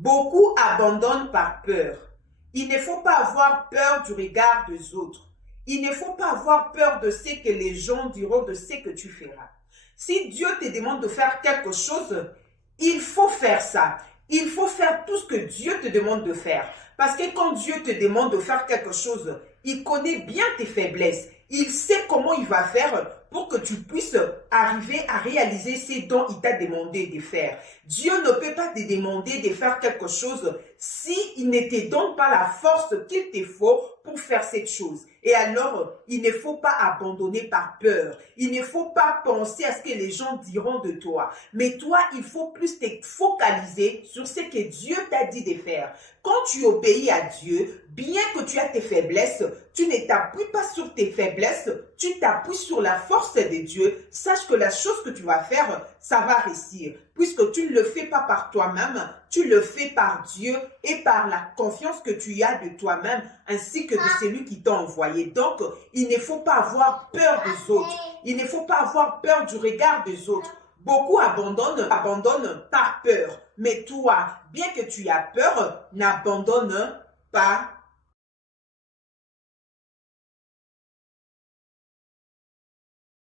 Beaucoup abandonnent par peur. Il ne faut pas avoir peur du regard des autres. Il ne faut pas avoir peur de ce que les gens diront, de ce que tu feras. Si Dieu te demande de faire quelque chose, il faut faire ça. Il faut faire tout ce que Dieu te demande de faire. Parce que quand Dieu te demande de faire quelque chose, il connaît bien tes faiblesses. Il sait comment il va faire pour que tu puisses arriver à réaliser ce dont il t'a demandé de faire. Dieu ne peut pas te demander de faire quelque chose s'il ne te donne pas la force qu'il te faut pour faire cette chose. Et alors, il ne faut pas abandonner par peur. Il ne faut pas penser à ce que les gens diront de toi. Mais toi, il faut plus te focaliser sur ce que Dieu t'a dit de faire. Quand tu obéis à Dieu, bien que tu as tes faiblesses, tu ne t'appuies pas sur tes faiblesses, tu t'appuies sur la force de Dieu. Sache que la chose que tu vas faire, ça va réussir. Puisque tu ne le fais pas par toi-même, tu le fais par Dieu et par la confiance que tu as de toi-même ainsi que de celui qui t'a envoyé. Donc, il ne faut pas avoir peur des autres. Il ne faut pas avoir peur du regard des autres. Beaucoup abandonnent par peur. Mais toi, bien que tu aies peur, n'abandonne pas